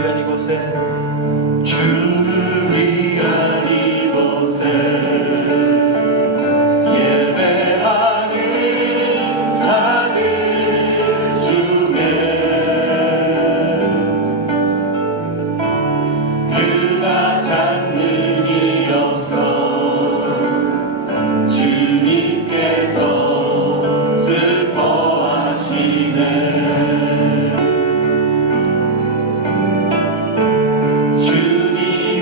위한 이곳에 주를 위한 이곳에 예배하는 자들 중에 그가 장르이어서 주님께서 슬퍼하시네. 주님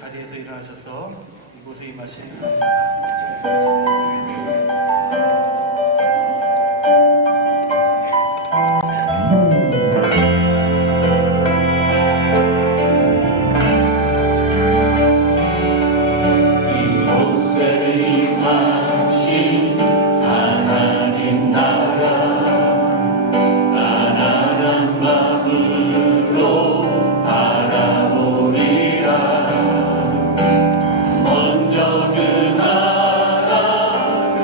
자리에서 일어나셔서 이곳에 임하신 먼저 그 나라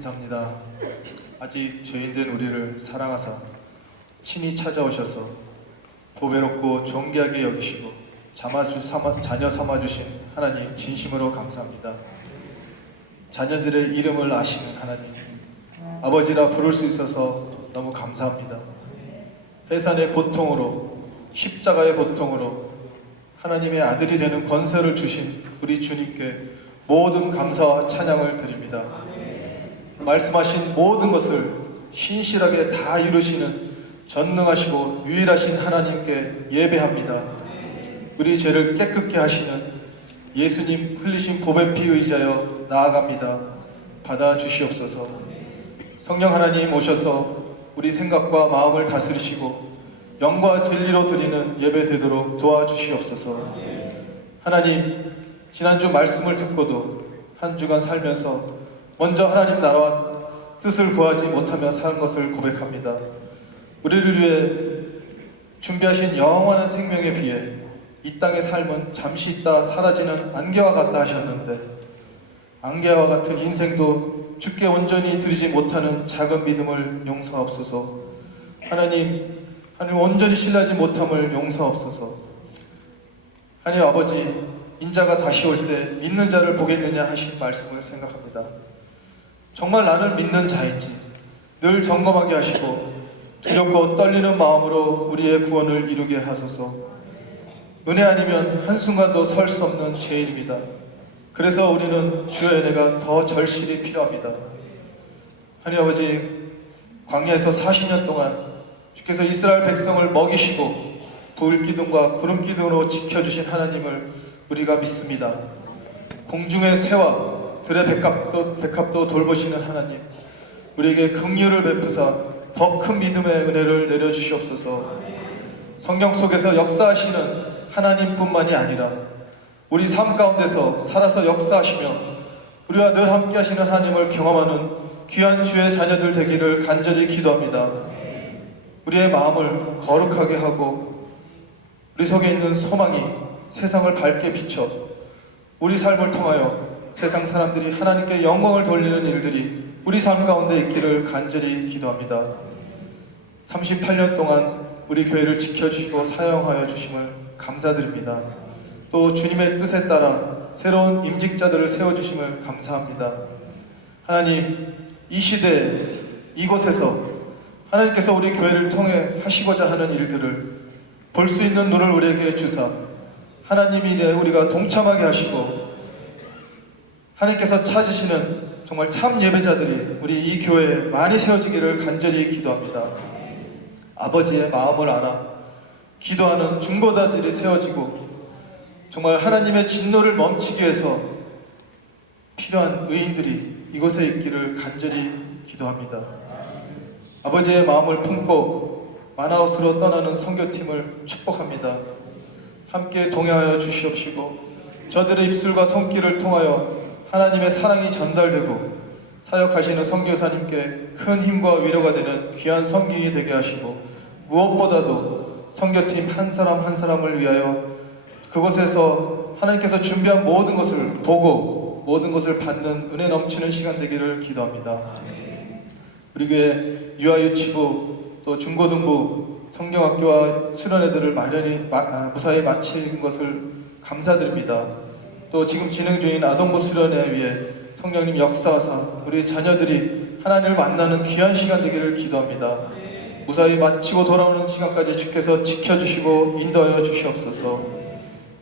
감사합니다. 아직 죄인된 우리를 사랑하사 친히 찾아오셔서 보배롭고 존귀하게 여기시고 자녀 삼아주신 하나님 진심으로 감사합니다. 자녀들의 이름을 아시는 하나님, 아버지라 부를 수 있어서 너무 감사합니다. 해산의 고통으로, 십자가의 고통으로 하나님의 아들이 되는 권세를 주신 우리 주님께 모든 감사와 찬양을 드립니다. 말씀하신 모든 것을 신실하게 다 이루시는 전능하시고 유일하신 하나님께 예배합니다. 우리 죄를 깨끗게 하시는 예수님 흘리신 보배 피 의지하여 나아갑니다. 받아주시옵소서. 성령 하나님 오셔서 우리 생각과 마음을 다스리시고 영과 진리로 드리는 예배 되도록 도와주시옵소서. 하나님, 지난주 말씀을 듣고도 한 주간 살면서 먼저 하나님 나라와 뜻을 구하지 못하며 사는 것을 고백합니다. 우리를 위해 준비하신 영원한 생명에 비해 이 땅의 삶은 잠시 있다 사라지는 안개와 같다 하셨는데, 안개와 같은 인생도 주께 온전히 드리지 못하는 작은 믿음을 용서하옵소서. 하나님 온전히 신뢰하지 못함을 용서하옵소서. 하나님 아버지, 인자가 다시 올 때 믿는 자를 보겠느냐 하신 말씀을 생각합니다. 정말 나를 믿는 자인지 늘 점검하게 하시고 두렵고 떨리는 마음으로 우리의 구원을 이루게 하소서. 은혜 아니면 한순간도 설 수 없는 죄인입니다. 그래서 우리는 주의 은혜가 더 절실히 필요합니다. 하나님 아버지, 광야에서 40년 동안 주께서 이스라엘 백성을 먹이시고 불기둥과 구름기둥으로 지켜주신 하나님을 우리가 믿습니다. 공중의 새와 들의 백합도 돌보시는 하나님, 우리에게 긍휼을 베푸사 더 큰 믿음의 은혜를 내려주시옵소서. 성경 속에서 역사하시는 하나님뿐만이 아니라 우리 삶 가운데서 살아서 역사하시며 우리와 늘 함께 하시는 하나님을 경험하는 귀한 주의 자녀들 되기를 간절히 기도합니다. 우리의 마음을 거룩하게 하고 우리 속에 있는 소망이 세상을 밝게 비춰 우리 삶을 통하여 세상 사람들이 하나님께 영광을 돌리는 일들이 우리 삶 가운데 있기를 간절히 기도합니다. 38년 동안 우리 교회를 지켜주시고 사용하여 주심을 감사드립니다. 또 주님의 뜻에 따라 새로운 임직자들을 세워주심을 감사합니다. 하나님, 이 시대에 이곳에서 하나님께서 우리 교회를 통해 하시고자 하는 일들을 볼 수 있는 눈을 우리에게 주사 하나님 일에 우리가 동참하게 하시고 하나님께서 찾으시는 정말 참 예배자들이 우리 이 교회에 많이 세워지기를 간절히 기도합니다. 아버지의 마음을 알아 기도하는 중보자들이 세워지고 정말 하나님의 진노를 멈추기 위해서 필요한 의인들이 이곳에 있기를 간절히 기도합니다. 아버지의 마음을 품고 마나우스로 떠나는 선교팀을 축복합니다. 함께 동행하여 주시옵시고 저들의 입술과 손길을 통하여 하나님의 사랑이 전달되고 사역하시는 선교사님께 큰 힘과 위로가 되는 귀한 섬김이 되게 하시고 무엇보다도 선교팀 한 사람 한 사람을 위하여 그곳에서 하나님께서 준비한 모든 것을 보고 모든 것을 받는 은혜 넘치는 시간 되기를 기도합니다. 우리 교회 유아유치부 또 중고등부 성경학교와 수련회들을 무사히 마친 것을 감사드립니다. 또 지금 진행 중인 아동부 수련회 위해 성령님 역사하사 우리 자녀들이 하나님을 만나는 귀한 시간 되기를 기도합니다. 무사히 마치고 돌아오는 시간까지 주께서 지켜주시고 인도하여 주시옵소서.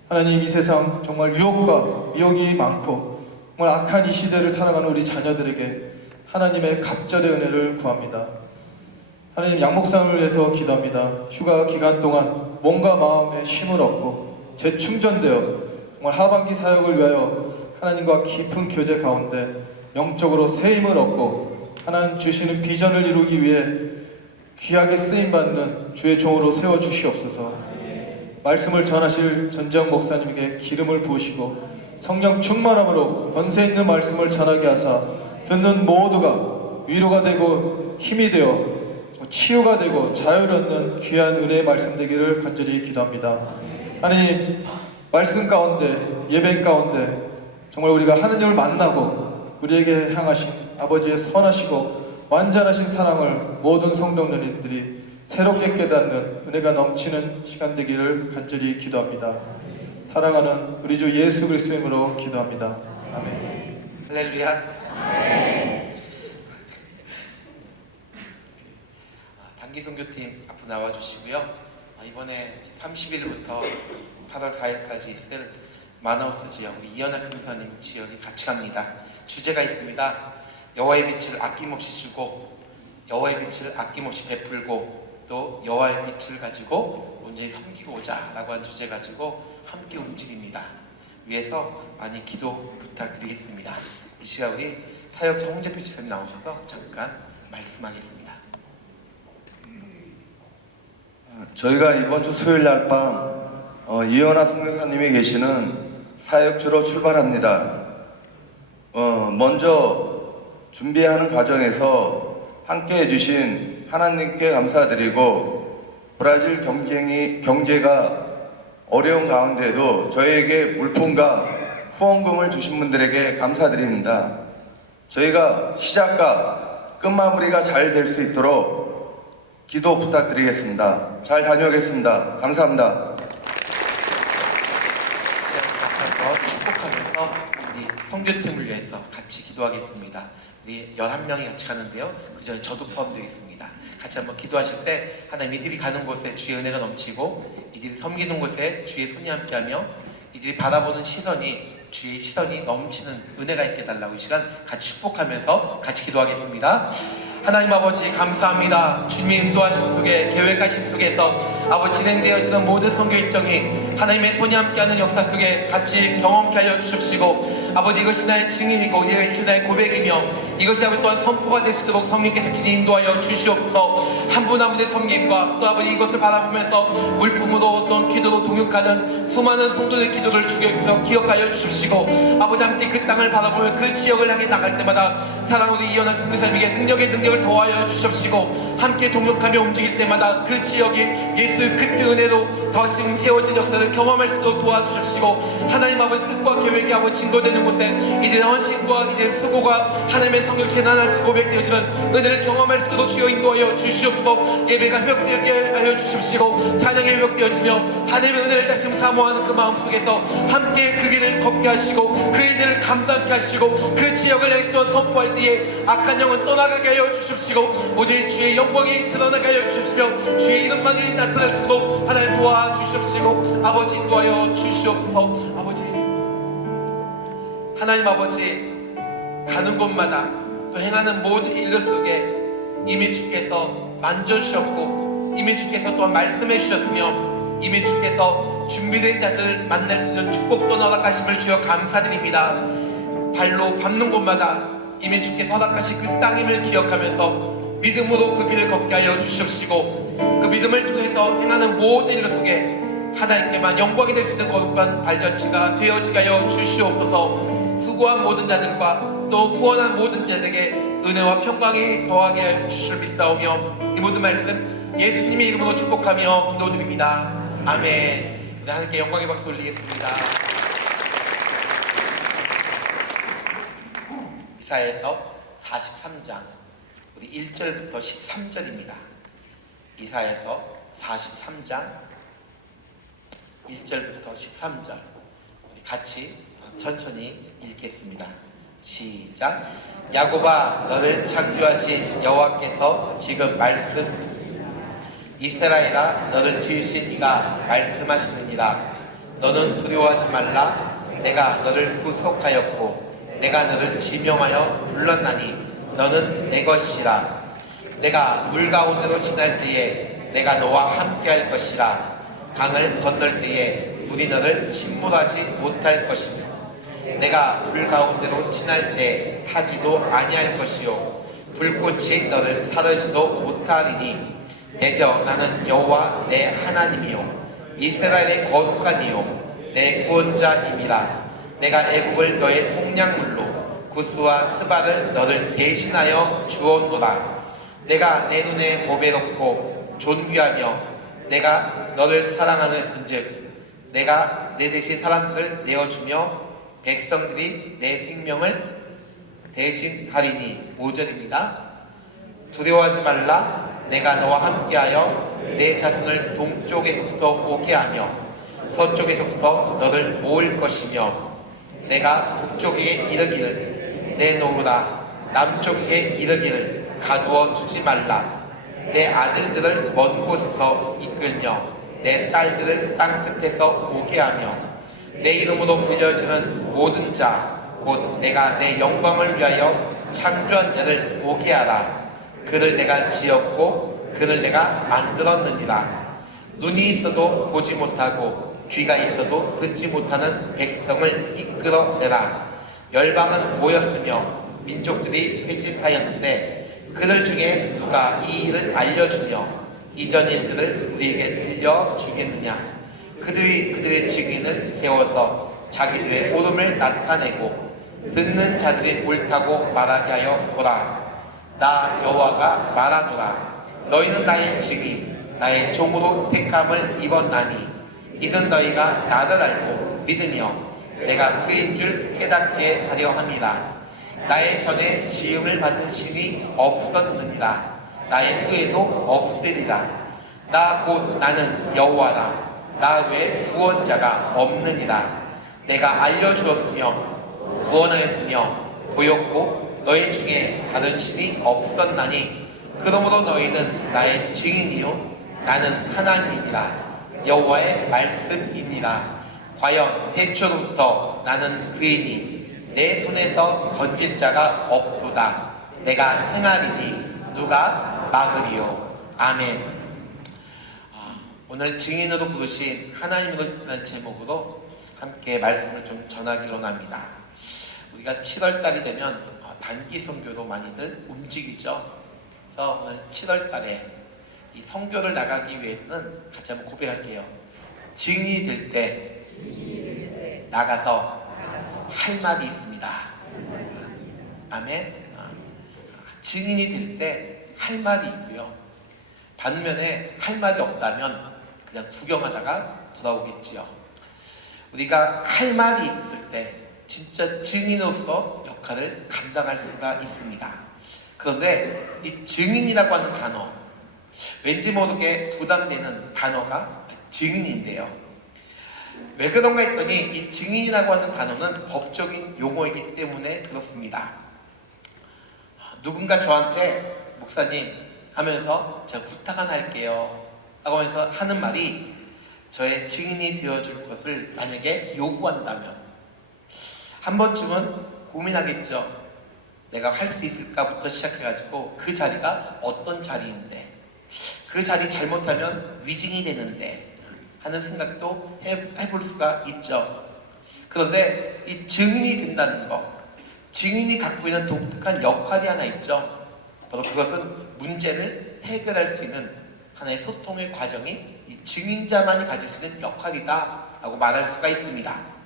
하나님, 이 세상 정말 유혹과 미혹이 많고 정말 악한 이 시대를 살아가는 우리 자녀들에게 하나님의 갑절의 은혜를 구합니다. 하나님, 양목상을 위해서 기도합니다. 휴가 기간 동안 몸과 마음에 쉼을 얻고 재충전되어 정말 하반기 사역을 위하여 하나님과 깊은 교제 가운데 영적으로 새 힘을 얻고 하나님 주시는 비전을 이루기 위해 귀하게 쓰임받는 주의 종으로 세워주시옵소서. 말씀을 전하실 전재영 목사님에게 기름을 부으시고 성령 충만함으로 권세 있는 말씀을 전하게 하사 듣는 모두가 위로가 되고 힘이 되어 치유가 되고 자유를 얻는 귀한 은혜의 말씀 되기를 간절히 기도합니다. 하나님, 말씀 가운데 예배 가운데 정말 우리가 하나님을 만나고 우리에게 향하신 아버지의 선하시고 완전하신 사랑을 모든 성도님들이 새롭게 깨닫는 은혜가 넘치는 시간 되기를 간절히 기도합니다. 사랑하는 우리 주 예수 그리스도의 이름으로 기도합니다. 아멘. 할렐루야. 단기 선교팀 앞으로 나와주시고요. 이번에 30일부터 8월 4일까지 있을 마나우스 지역 우리 이현아 교사님 지역이 같이 갑니다. 주제가 있습니다. 여호와의 빛을 아낌없이 주고 여호와의 빛을 아낌없이 베풀고 또 여호와의 빛을 가지고 온전히 섬기고자 라고 한 주제 가지고 함께 움직입니다. 위해서 많이 기도 부탁드리겠습니다. 이 시간 우리 사역자 홍재표 지사님 나오셔서 잠깐 말씀하겠습니다. 저희가 이번 주 수요일 날 밤 이현아 선교사님이 계시는 사역지로 출발합니다. 먼저 준비하는 과정에서 함께 해주신 하나님께 감사드리고 브라질 경제가 어려운 가운데도 저희에게 물품과 후원금을 주신 분들에게 감사드립니다. 저희가 시작과 끝마무리가 잘 될 수 있도록 기도 부탁드리겠습니다. 잘 다녀오겠습니다. 감사합니다. 같이 한번 축복하면서 우리 선교팀을 위해서 같이 기도하겠습니다. 우리 11명이 같이 가는데요. 그 전에 저도 포함되어 있습니다. 같이 한번 기도하실 때 하나님 이들이 가는 곳에 주의 은혜가 넘치고 이들이 섬기는 곳에 주의 손이 함께하며 이들이 바라보는 시선이 주의 시선이 넘치는 은혜가 있게 달라고 이 시간 같이 축복하면서 같이 기도하겠습니다. 하나님 아버지 감사합니다. 주님의 인도하심 속에 계획하심 속에서 아버지 진행되어지는 모든 선교 일정이 하나님의 손이 함께하는 역사 속에 같이 경험케 하여 주십시고 아버지 이것이 나의 증인이고 이것이 나의 고백이며 이것이 아버지 또한 선포가 될 수 있도록 성령께서 진히 인도하여 주시옵소서. 한 분 한 분의 섬김과 또 아버지 이것을 바라보면서 물품으로 어떤 기도로 동역하는 수많은 성도의 기도를 주께서 기억하여 주십시고 아버지 함께 그 땅을 바라보며 그 지역을 향해 나갈 때마다 사랑으로 이현한 선교사님에게 능력을 더하여 주십시고 함께 동역하며 움직일 때마다 그 지역이 예수 그리스도의 은혜로 더심 세워진 역사를 경험할 수 있도록 도와주십시고 하나님 아버지 뜻과 계획이 아버지 증거되는 곳에 이제 헌신과 이제 수고가 하나님의 성령체 나날지 고백되어지는 은혜를 경험할 수 있도록 주여 인도하여 주시옵소서. 예배가 회복되게 하여 주십시고 찬양이 회복되어지며 하나님의 은혜를 다시 사모하는 그 마음속에서 함께 그 길을 걷게 하시고 그 일들을 감당케 하시고 그 지역을 향해서 선포할 때에 악한 영은 떠나가게 하여 주십시고 오직 주의 영광이 드러나게 하여 주시며 주의 이름만이 나타날 수 있도록 하나님 도와주십시고 아버지 인도하여 주시옵소서. 아버지 하나님 아버지 가는 곳마다 또 행하는 모든 일 속에 이미 주께서 만져주셨고 이미 주께서 또한 말씀해 주셨으며 이미 주께서 준비된 자들을 만날 수 있는 축복도 허락하심을 주여 감사드립니다. 발로 밟는 곳마다 이미 주께서 허락하신 그 땅임을 기억하면서 믿음으로 그 길을 걷게 하여 주십시고 그 믿음을 통해서 행하는 모든 일 속에 하나님께만 영광이 될 수 있는 거룩한 발자취가 되어지게 하여 주시옵소서. 수고한 모든 자들과 또 후원한 모든 자들에게 은혜와 평강이 더하게 하여 주실 믿사오며 이 모든 말씀 예수님의 이름으로 축복하며 기도드립니다. 아멘. 하나님께 영광의 박수 올리겠습니다. 이사야서 43장 우리 1절부터 13절입니다. 이사야서 43장 1절부터 13절 우리 같이 천천히 읽겠습니다. 시작. 야곱아 너를 창조하신 여호와께서 지금 말씀 이스라엘아 너를 지으신 이가 말씀하시느니라. 너는 두려워하지 말라. 내가 너를 구속하였고 내가 너를 지명하여 불렀나니 너는 내 것이라. 내가 물 가운데로 지날 때에 내가 너와 함께할 것이라. 강을 건널 때에 물이 너를 침몰하지 못할 것이며 내가 물 가운데로 지날 때 타지도 아니할 것이요 불꽃이 너를 사르지도 못하리니 대저 나는 여호와 내 하나님이요 이스라엘의 거룩한 이요 내 구원자임이라. 내가 애국을 너의 속량물로 구스와 스바를 너를 대신하여 주었노라. 내가 내 눈에 보배롭고 존귀하며 내가 너를 사랑하는즉 내가 내 대신 사람들을 내어주며 백성들이 내 생명을 대신하리니. 5절입니다. 두려워하지 말라. 내가 너와 함께하여 내 자손을 동쪽에서부터 오게 하며 서쪽에서부터 너를 모을 것이며 내가 북쪽에 이르기를 내놓으라. 남쪽에 이르기를 가두어 두지 말라. 내 아들들을 먼 곳에서 이끌며 내 딸들을 땅 끝에서 오게 하며 내 이름으로 불려지는 모든 자 곧 내가 내 영광을 위하여 창조한 자를 오게 하라. 그를 내가 지었고 그를 내가 만들었느니라. 눈이 있어도 보지 못하고 귀가 있어도 듣지 못하는 백성을 이끌어내라. 열방은 모였으며 민족들이 회집하였는데 그들 중에 누가 이 일을 알려주며 이전 일들을 우리에게 들려주겠느냐. 그들의 증인을 세워서 자기들의 옳음을 나타내고 듣는 자들이 옳다고 말하게 하여 보라. 나 여호와가 말하노라. 너희는 나의 증인 나의 종으로 택함을 입었나니 이는 너희가 나를 알고 믿으며 내가 그인 줄 깨닫게 하려 함이라. 나의 전에 지음을 받은 신이 없었느니라. 나의 후에도 없으리라. 나 곧 나는 여호와라. 나 외에 구원자가 없느니라. 내가 알려주었으며 구원하였으며 보였고 너희 중에 다른 신이 없었나니 그러므로 너희는 나의 증인이요 나는 하나님이니라. 여호와의 말씀이니라. 과연 태초로부터 나는 그이니 내 손에서 건질 자가 없도다. 내가 행하리니 누가 막으리요. 아멘. 오늘 증인으로 부르신 하나님이라는 제목으로 함께 말씀을 좀 전하기로 합니다. 우리가 7월달이 되면 단기 선교로 많이들 움직이죠. 그래서 오늘 7월달에 이 선교를 나가기 위해서는 같이 한번 고백할게요. 증인이 될 때 나가서 할 말이 있습니다. 아멘. 증인이 될 때 할 말이 있고요. 반면에 할 말이 없다면 그냥 구경하다가 돌아오겠지요. 우리가 할 말이 있을 때 진짜 증인으로서 역할을 감당할 수가 있습니다. 그런데 이 증인이라고 하는 단어, 왠지 모르게 부담되는 단어가 증인인데요. 왜 그런가 했더니 이 증인이라고 하는 단어는 법적인 용어이기 때문에 그렇습니다. 누군가 저한테 목사님 하면서 제가 부탁 하나 할게요 라고 하면서 하는 말이 저의 증인이 되어줄 것을 만약에 요구한다면 한 번쯤은 고민하겠죠. 내가 할 수 있을까부터 시작해가지고 그 자리가 어떤 자리인데 그 자리 잘못하면 위증이 되는데 하는 생각도 해볼 수가 있죠. 그런데 이 증인이 된다는 것, 증인이 갖고 있는 독특한 역할이 하나 있죠. 바로 그것은 문제를 해결할 수 있는 하나의 소통의 과정이 이 증인자만이 가질 수 있는 역할이다 라고 말할 수가 있습니다.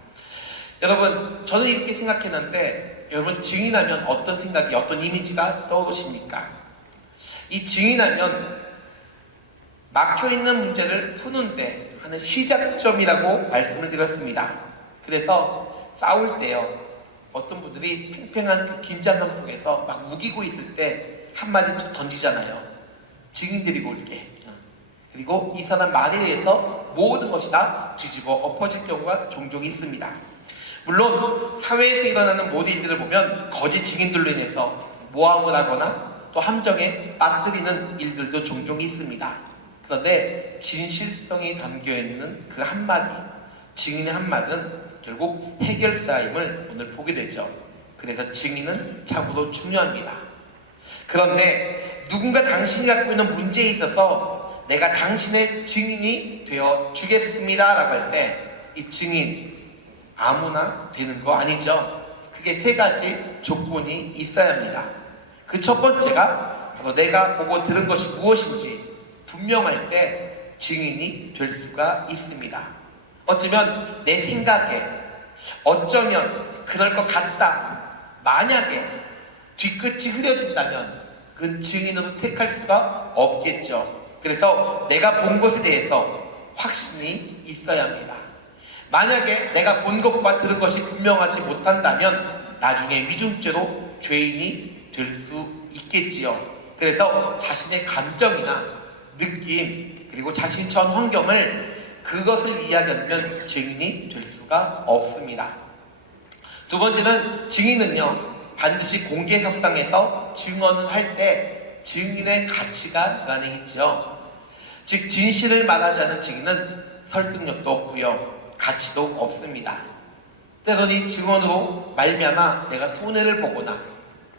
여러분, 저는 이렇게 생각했는데 여러분 증인하면 어떤 생각이, 어떤 이미지가 떠오르십니까? 이 증인하면 막혀있는 문제를 푸는데 하는 시작점이라고 말씀을 드렸습니다. 그래서 싸울 때요, 어떤 분들이 팽팽한 그 긴장감 속에서 막 우기고 있을 때 한마디 던지잖아요. 증인 데리고 올게. 그리고 이 사람 말에 의해서 모든 것이 다 뒤집어 엎어질 경우가 종종 있습니다. 물론 사회에서 일어나는 모든 일들을 보면 거짓 증인들로 인해서 모함을 하거나 또 함정에 빠뜨리는 일들도 종종 있습니다. 그런데 진실성이 담겨있는 그 한마디, 증인의 한마디는 결국 해결사임을 오늘 보게 되죠. 그래서 증인은 참으로 중요합니다. 그런데 누군가 당신이 갖고 있는 문제에 있어서 내가 당신의 증인이 되어 주겠습니다 라고 할 때 이 증인 아무나 되는 거 아니죠. 그게 세 가지 조건이 있어야 합니다. 그 첫 번째가 바로 내가 보고 들은 것이 무엇인지 분명할 때 증인이 될 수가 있습니다. 어쩌면 내 생각에 어쩌면 그럴 것 같다, 만약에 뒤끝이 흐려진다면 그건 증인으로 택할 수가 없겠죠. 그래서 내가 본 것에 대해서 확신이 있어야 합니다. 만약에 내가 본 것과 들은 것이 분명하지 못한다면 나중에 위중죄로 죄인이 될 수 있겠지요. 그래서 자신의 감정이나 느낌 그리고 자신이 처한 환경을 그것을 이야기하면 증인이 될 수가 없습니다. 두 번째는 증인은요 반드시 공개석상에서 증언을 할 때 증인의 가치가 그 안에 있죠. 즉 진실을 말하지 않은 증인은 설득력도 없고요 가치도 없습니다. 때로는 이 증언으로 말미암아 내가 손해를 보거나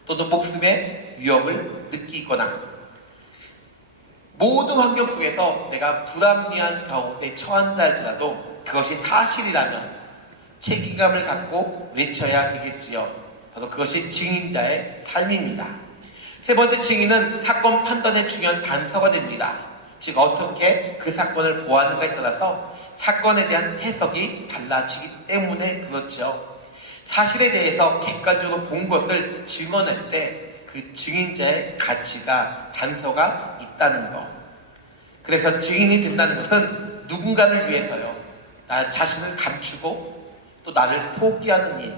또는 목숨의 위협을 느끼거나 모든 환경 속에서 내가 불합리한 가운데 처한다 할지라도 그것이 사실이라면 책임감을 갖고 외쳐야 되겠지요. 바로 그것이 증인자의 삶입니다. 세 번째, 증인은 사건 판단에 중요한 단서가 됩니다. 즉 어떻게 그 사건을 보았는가에 따라서 사건에 대한 해석이 달라지기 때문에 그렇죠. 사실에 대해서 객관적으로 본 것을 증언할 때 그 증인자의 가치가 단서가 있다는 것. 그래서 증인이 된다는 것은 누군가를 위해서요 나 자신을 감추고 또 나를 포기하는 일,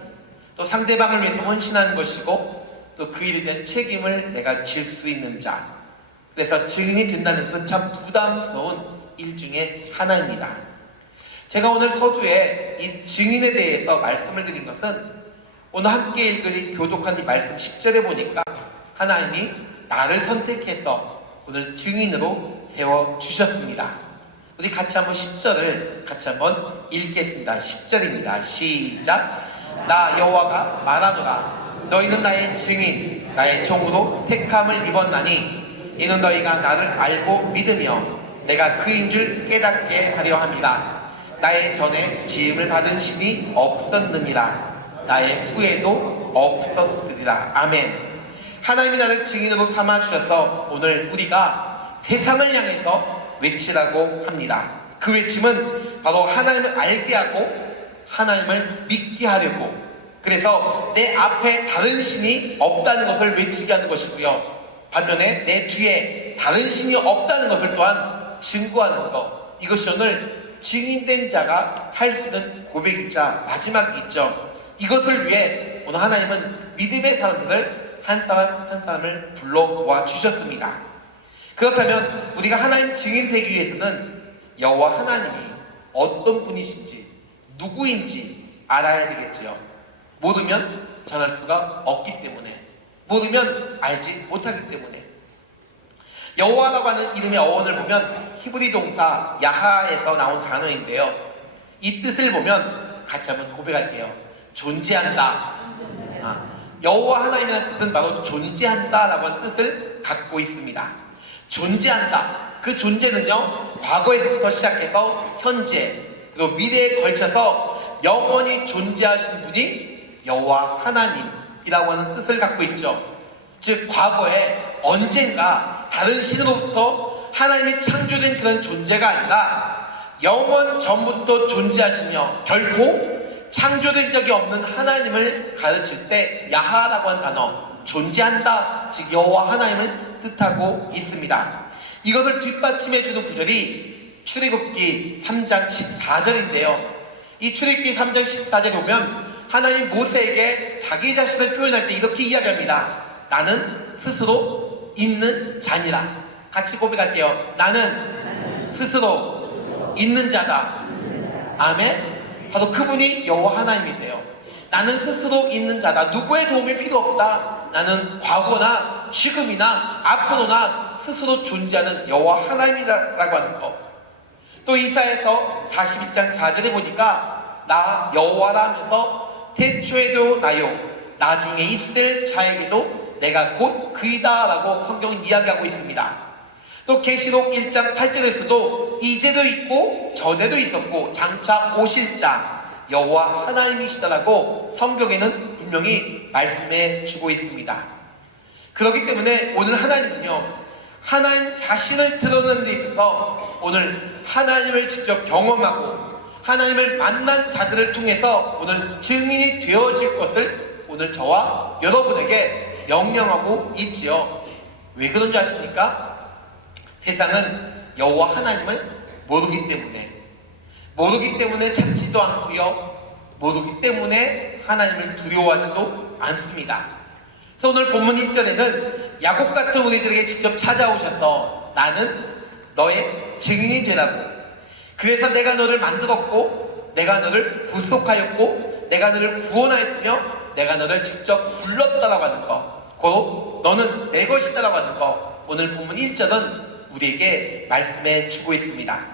또 상대방을 위해서 헌신하는 것이고 또 그 일에 대한 책임을 내가 질 수 있는 자. 그래서 증인이 된다는 것은 참 부담스러운 일 중에 하나입니다. 제가 오늘 서두에 이 증인에 대해서 말씀을 드린 것은 오늘 함께 읽은 이 교독한 이 말씀 10절에 보니까 하나님이 나를 선택해서 오늘 증인으로 세워주셨습니다. 우리 같이 한번 10절을 같이 한번 읽겠습니다. 10절입니다. 시작. 나 여호와가 말하노라. 너희는 나의 증인, 나의 종으로 택함을 입었나니 이는 너희가 나를 알고 믿으며 내가 그인 줄 깨닫게 하려 함이라. 나의 전에 지음을 받은 신이 없었느니라. 나의 후에도 없었으리라. 아멘. 하나님이 나를 증인으로 삼아주셔서 오늘 우리가 세상을 향해서 외치라고 합니다. 그 외침은 바로 하나님을 알게 하고 하나님을 믿게 하려고, 그래서 내 앞에 다른 신이 없다는 것을 외치게 하는 것이고요, 반면에 내 뒤에 다른 신이 없다는 것을 또한 증거하는 것. 이것이 오늘 증인된 자가 할 수 있는 고백이자 마지막이죠. 이것을 위해 오늘 하나님은 믿음의 사람들을 한 사람 한 사람을 불러와 주셨습니다. 그렇다면 우리가 하나님 증인 되기 위해서는 여호와 하나님이 어떤 분이신지 누구인지 알아야 되겠지요. 모르면 전할 수가 없기 때문에, 모르면 알지 못하기 때문에. 여호와라고 하는 이름의 어원을 보면 히브리 동사 야하에서 나온 단어인데요, 이 뜻을 보면 같이 한번 고백할게요. 존재한다. 여호와 하나님이라는 뜻은 바로 존재한다라고 하는 뜻을 갖고 있습니다. 존재한다. 그 존재는요, 과거에서부터 시작해서 현재 그리고 미래에 걸쳐서 영원히 존재하신 분이 여호와 하나님이라고 하는 뜻을 갖고 있죠. 즉 과거에 언젠가 다른 신으로부터 하나님이 창조된 그런 존재가 아니라 영원 전부터 존재하시며 결코 창조된 적이 없는 하나님을 가르칠 때 야하라고 하는 단어, 존재한다, 즉 여호와 하나님을 뜻하고 있습니다. 이것을 뒷받침해주는 구절이 출애굽기 3장 14절인데요 이 출애굽기 3장 14절에 보면 하나님 모세에게 자기 자신을 표현할 때 이렇게 이야기합니다. 나는 스스로 있는 자니라. 같이 고백할게요. 나는 스스로 있는 자다. 아멘. 바로 그분이 여호와 하나님이세요. 나는 스스로 있는 자다. 누구의 도움이 필요 없다. 나는 과거나 지금이나 앞으로나 스스로 존재하는 여호와 하나님이라고 하는 것. 또 이사야서 42장 4절에 보니까 나 여호와라 하면서 태초에도 나요 나중에 있을 자에게도 내가 곧 그이다 라고 성경은 이야기하고 있습니다. 또 계시록 1장 8절에서도 이제도 있고 전에도 있었고 장차 오실 자 여호와 하나님이시다라고 성경에는 분명히 말씀해 주고 있습니다. 그렇기 때문에 오늘 하나님은요, 하나님 자신을 드러내는 데 있어서 오늘 하나님을 직접 경험하고 하나님을 만난 자들을 통해서 오늘 증인이 되어질 것을 오늘 저와 여러분에게 명령하고 있지요. 왜 그런지 아십니까? 세상은 여호와 하나님을 모르기 때문에 찾지도 않고요, 모르기 때문에 하나님을 두려워하지도 않습니다. 그래서 오늘 본문 1절에는 야곱 같은 우리들에게 직접 찾아오셔서 나는 너의 증인이 되라고. 그래서 내가 너를 만들었고 내가 너를 구속하였고 내가 너를 구원하였으며 내가 너를 직접 불렀다라고 하는 것, 곧 너는 내 것이다라고 하는 것, 오늘 본문 1절은 우리에게 말씀해 주고 있습니다.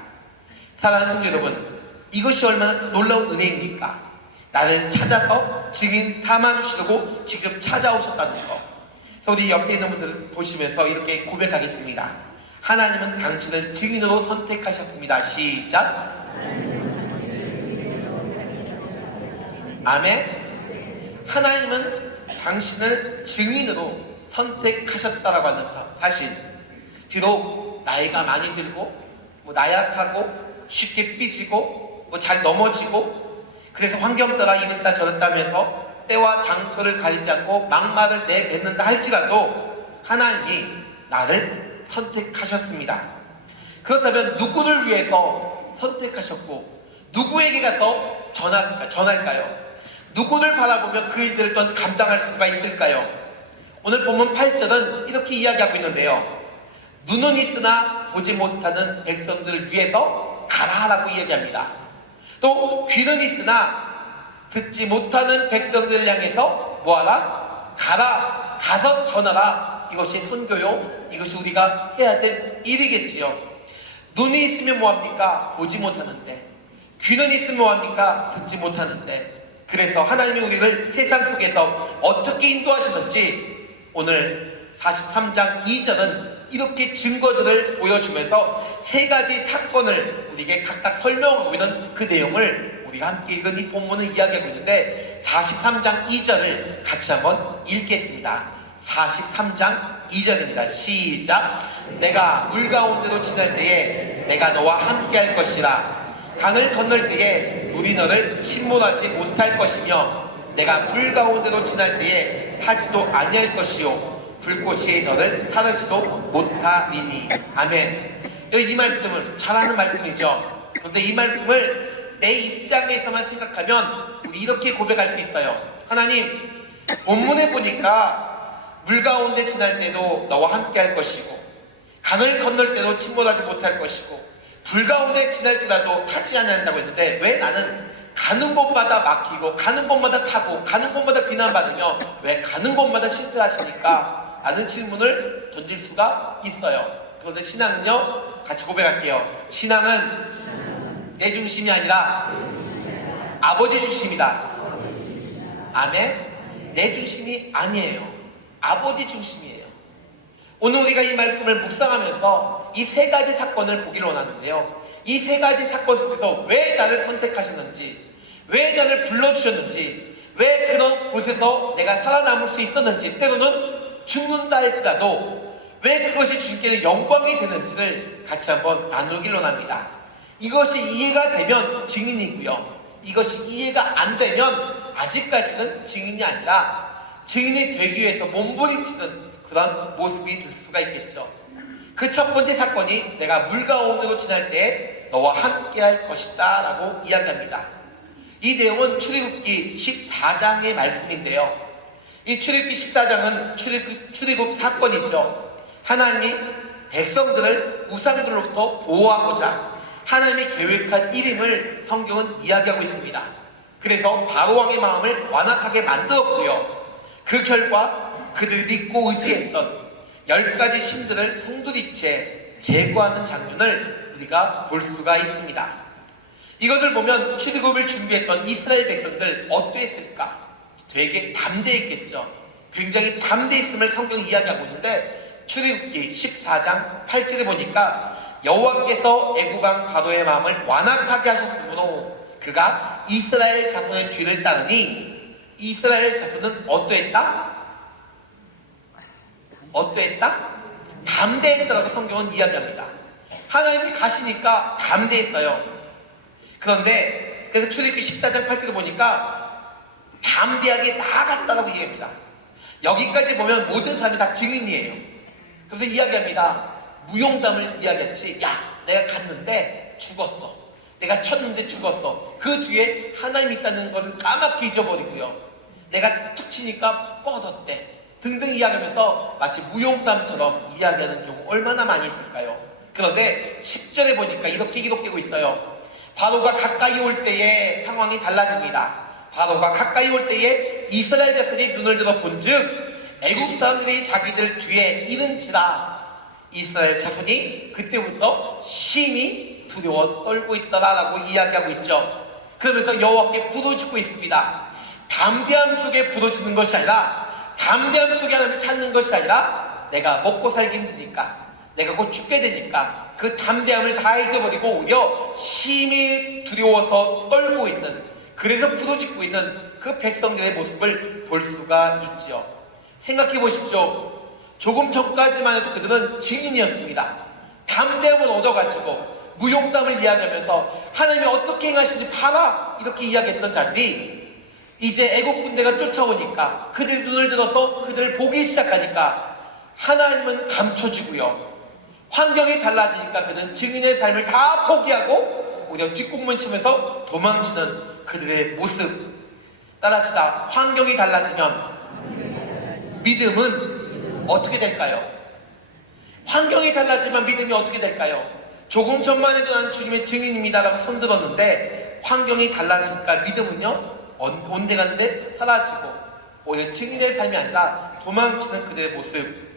사랑하는 성도 여러분, 이것이 얼마나 놀라운 은혜입니까? 나를 찾아서 증인 삼아주시려고 직접 찾아오셨다는 것. 그래서 우리 옆에 있는 분들을 보시면서 이렇게 고백하겠습니다. 하나님은 당신을 증인으로 선택하셨습니다. 시작. 아멘. 하나님은 당신을 증인으로 선택하셨다라고 하는 사실. 비록 나이가 많이 들고 나약하고 쉽게 삐지고 잘 넘어지고 그래서 환경 따라 이랬다 저랬다 하면서 때와 장소를 가리지 않고 막말을 내뱉는다 할지라도 하나님이 나를 선택하셨습니다. 그렇다면 누구를 위해서 선택하셨고 누구에게 가서 전할까요? 누구를 바라보며 그 일들을 또 감당할 수가 있을까요? 오늘 본문 8절은 이렇게 이야기하고 있는데요. 눈은 있으나 보지 못하는 백성들을 위해서 가라라고 이야기합니다. 또 귀는 있으나 듣지 못하는 백성들을 향해서 뭐하라? 가라, 가서 전하라. 이것이 선교요, 이것이 우리가 해야 될 일이겠지요. 눈이 있으면 뭐합니까? 보지 못하는데, 귀는 있으면 뭐합니까? 듣지 못하는데. 그래서 하나님이 우리를 세상 속에서 어떻게 인도하시는지 오늘 43장 2절은 이렇게 증거들을 보여주면서 세 가지 사건을 우리에게 각각 설명하고 있는 그 내용을 우리가 함께 읽은 이 본문을 이야기하고 있는데 43장 2절을 같이 한번 읽겠습니다. 43장 2절입니다. 시작. 내가 물 가운데로 지날 때에 내가 너와 함께 할 것이라. 강을 건널 때에 물이 너를 침몰하지 못할 것이며 내가 물 가운데로 지날 때에 타지도 아니할 것이요 불꽃이 너를 사르지도 못하리니. 아멘. 이 말씀을 잘하는 말씀이죠. 그런데 이 말씀을 내 입장에서만 생각하면 우리 이렇게 고백할 수 있어요. 하나님, 본문에 보니까 물 가운데 지날 때도 너와 함께 할 것이고 강을 건널 때도 침몰하지 못할 것이고 불 가운데 지날지라도 타지 않는다고 했는데 왜 나는 가는 곳마다 막히고 가는 곳마다 타고 가는 곳마다 비난받으며 왜 가는 곳마다 실패하시니까? 라는 질문을 던질 수가 있어요. 그런데 신앙은요, 같이 고백할게요. 신앙은 내 중심이 아니라 아버지 중심이다. 아멘. 내 중심이 아니에요. 아버지 중심이에요. 오늘 우리가 이 말씀을 묵상하면서 이 세 가지 사건을 보기를 원하는데요. 이 세 가지 사건 속에서 왜 나를 선택하셨는지, 왜 나를 불러주셨는지, 왜 그런 곳에서 내가 살아남을 수 있었는지, 때로는 죽는다 할지라도 왜 그것이 주님께 영광이 되는지를 같이 한번 나누기를 원합니다. 이것이 이해가 되면 증인이고요. 이것이 이해가 안 되면 아직까지는 증인이 아니라 증인이 되기 위해서 몸부림치는 그런 모습이 될 수가 있겠죠. 그 첫 번째 사건이 내가 물 가운데로 지날 때 너와 함께 할 것이다 라고 이야기합니다. 이 내용은 출애굽기 14장의 말씀인데요. 이 출애굽기 14장은 출애굽 사건이죠. 하나님이 백성들을 우상들로부터 보호하고자 하나님이 계획한 일임을 성경은 이야기하고 있습니다. 그래서 바로왕의 마음을 완악하게 만들었고요. 그 결과 그들이 믿고 의지했던 10가지 신들을 송두리째 제거하는 장면을 우리가 볼 수가 있습니다. 이것을 보면 출애굽을 준비했던 이스라엘 백성들 어땠을까? 되게 담대했겠죠. 굉장히 담대했음을 성경이 이야기하고 있는데 출애굽기 14장 8절에 보니까 여호와께서 애굽왕 바로의 마음을 완악하게 하셨으므로 그가 이스라엘 자손의 뒤를 따르니 이스라엘 자손은 어떠했다? 담대했다라고 성경은 이야기합니다. 하나님이 가시니까 담대했어요. 그런데 그래서 출애굽기 14장 8절에 보니까 담대하게 나아갔다라고 얘기합니다. 여기까지 보면 모든 사람이 다 증인이에요. 그래서 이야기합니다. 무용담을 이야기하듯이 야, 내가 갔는데 죽었어. 내가 쳤는데 죽었어. 그 뒤에 하나님이 있다는 것을 까맣게 잊어버리고요. 내가 툭 치니까 뻗었대. 등등 이야기하면서 마치 무용담처럼 이야기하는 경우 얼마나 많이 있을까요? 그런데 10절에 보니까 이렇게 기록되고 있어요. 바로가 가까이 올 때에 상황이 달라집니다. 바로가 가까이 올 때에 이스라엘 자손이 눈을 들어 본즉 애국 사람들이 자기들 뒤에 이른지라. 이스라엘 자손이 그때부터 심히 두려워 떨고 있더라라고 이야기하고 있죠. 그러면서 여호와께 부르짖고 있습니다. 담대함 속에 부르짖는 것이 아니라, 담대함 속에 하나님을 찾는 것이 아니라, 내가 먹고 살기 힘드니까, 내가 곧 죽게 되니까 그 담대함을 다 잊어버리고 오히려 심히 두려워서 떨고 있는, 그래서 부르짖고 있는 그 백성들의 모습을 볼 수가 있지요. 생각해 보십시오. 조금 전까지만 해도 그들은 증인이었습니다. 담대함을 얻어가지고 무용담을 이야기하면서 하나님이 어떻게 행하시는지 봐라 이렇게 이야기했던 자들이 이제 애국 군대가 쫓아오니까 그들이 눈을 들어서 그들을 보기 시작하니까 하나님은 감춰지고요. 환경이 달라지니까 그는 증인의 삶을 다 포기하고 오히려 뒷공문 치면서 도망치는 그들의 모습. 따라합시다. 환경이 달라지면 믿음은 어떻게 될까요? 환경이 달라지면 믿음이 어떻게 될까요? 조금 전만 해도 나는 주님의 증인입니다 라고 손들었는데 환경이 달라지니까 믿음은요 온데간데 사라지고 오히려 증인의 삶이 아니라 도망치는 그들의 모습.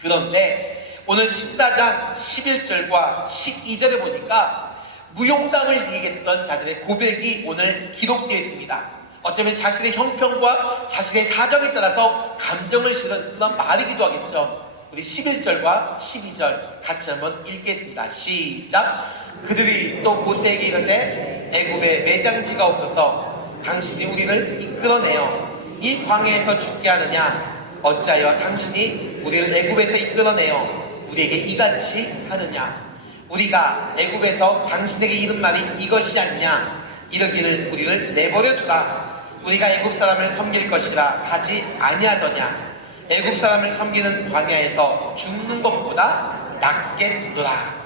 그런데 오늘 14장 11절과 12절에 보니까 무용담을 얘기했던 자들의 고백이 오늘 기록되어 있습니다. 어쩌면 자신의 형편과 자신의 사정에 따라서 감정을 실은 그런 말이기도 하겠죠. 우리 11절과 12절 같이 한번 읽겠습니다. 시작. 그들이 또 모세에게 이르되 애굽에 매장지가 없어서 당신이 우리를 이끌어내어 이 광야에서 죽게 하느냐? 어찌하여 당신이 우리를 애굽에서 이끌어내어 우리에게 이같이 하느냐? 우리가 애굽에서 당신에게 이른 말이 이것이 아니냐? 이르기를 우리를 내버려 두라. 우리가 애굽 사람을 섬길 것이라 하지 아니하더냐? 애굽 사람을 섬기는 광야에서 죽는 것보다 낫겠노라.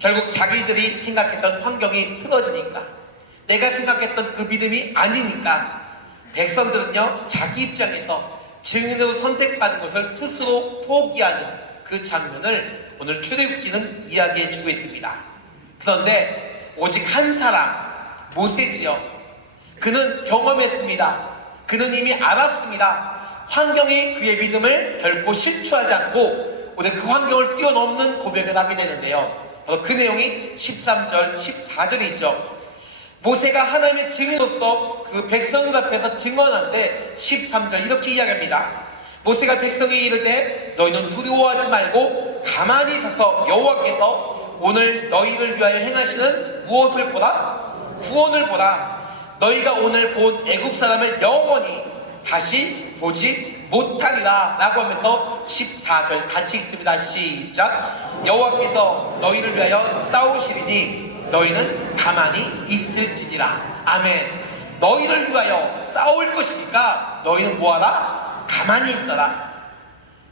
결국 자기들이 생각했던 환경이 틀어지니까, 내가 생각했던 그 믿음이 아니니까 백성들은요 자기 입장에서 증인으로 선택받은 것을 스스로 포기하는 그 장면을 오늘 출애굽기는 이야기해 주고 있습니다. 그런데 오직 한 사람, 모세지요. 그는 경험했습니다. 그는 이미 알았습니다. 환경이 그의 믿음을 결코 실추하지 않고 오늘 그 환경을 뛰어넘는 고백을 하게 되는데요. 바로 그 내용이 13절, 14절에 있죠. 모세가 하나님의 증인으로서 그 백성들 앞에서 증언하는데 13절 이렇게 이야기합니다. 모세가 백성에게 이르되 너희는 두려워하지 말고 가만히 서서 여호와께서 오늘 너희를 위하여 행하시는 무엇을 보라? 구원을 보라. 너희가 오늘 본 애굽 사람을 영원히 다시 보지 못하리라 라고 하면서 14절 같이 읽습니다. 시작. 여호와께서 너희를 위하여 싸우시리니 너희는 가만히 있을지니라. 아멘. 너희를 위하여 싸울 것이니까 너희는 뭐하라? 가만히 있어라.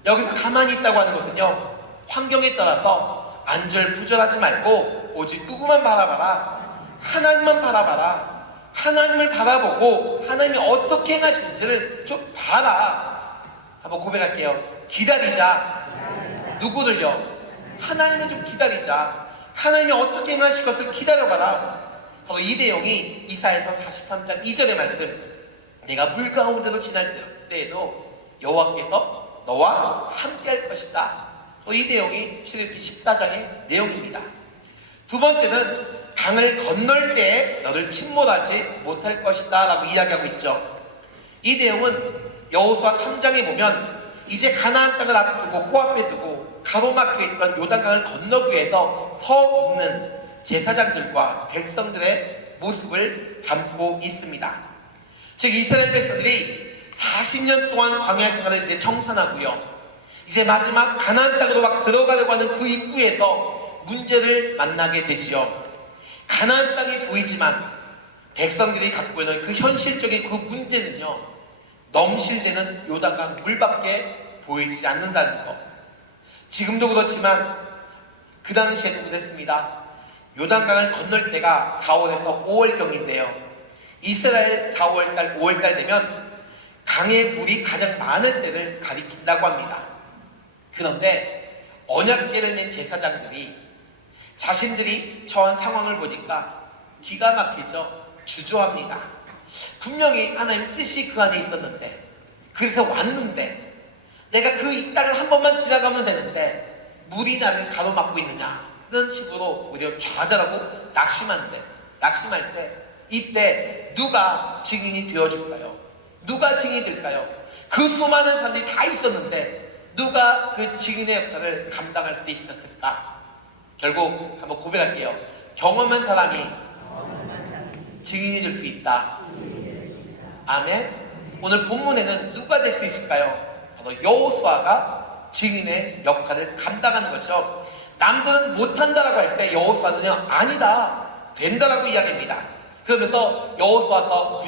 여기서 가만히 있다고 하는 것은요 환경에 따라서 안절부절하지 말고 오직 누구만 바라봐라. 하나님만 바라봐라. 하나님을 바라보고 하나님이 어떻게 행하시는지를 좀 봐라. 한번 고백할게요. 기다리자. 누구를요? 하나님을 좀 기다리자. 하나님이 어떻게 행하실 것을 기다려봐라. 바로 이 내용이 이사야서 43장 2절의 말씀. 내가 물 가운데로 지날 때에도 여호와께서 너와 함께 할 것이다. 이 내용이 출애굽기 14장의 내용입니다. 두 번째는 강을 건널 때에 너를 침몰하지 못할 것이다 라고 이야기하고 있죠. 이 내용은 여호수아 3장에 보면 이제 가나안 땅을 앞두고 코앞에 두고 가로막혀 있던 요단강을 건너기 위해서 서 있는 제사장들과 백성들의 모습을 담고 있습니다. 즉 이스라엘 백성들이 40년 동안 광야 생활을 이제 청산하고요. 이제 마지막 가나안 땅으로 막 들어가려고 하는 그 입구에서 문제를 만나게 되지요. 가나안 땅이 보이지만 백성들이 갖고 있는 그 현실적인 그 문제는요 넘실대는 요단강 물밖에 보이지 않는다는 것. 지금도 그렇지만 그 당시에도 그랬습니다. 요단강을 건널 때가 4월에서 5월경인데요 이스라엘 4월달 5월달 되면 강의 물이 가장 많을 때를 가리킨다고 합니다. 그런데 언약궤를 낸 제사장들이 자신들이 처한 상황을 보니까 기가 막히죠. 주저합니다. 분명히 하나님의 뜻이 그 안에 있었는데, 그래서 왔는데 내가 그 이 땅을 한 번만 지나가면 되는데 물이 나를 가로막고 있느냐, 이런 식으로 오히려 좌절하고 낙심할 때 이때 누가 증인이 되어줄까요? 누가 증인이 될까요? 그 수많은 사람들이 다 있었는데 누가 그 증인의 역할을 감당할 수 있었을까? 결국 한번 고백할게요. 경험한 사람이 증인이 될 수 있다. 아멘. 오늘 본문에는 누가 될 수 있을까요? 바로 여호수아가 증인의 역할을 감당하는 거죠. 남들은 못한다라고 할 때 여호수아는요, 아니다, 된다라고 이야기합니다. 그러면서 여호수아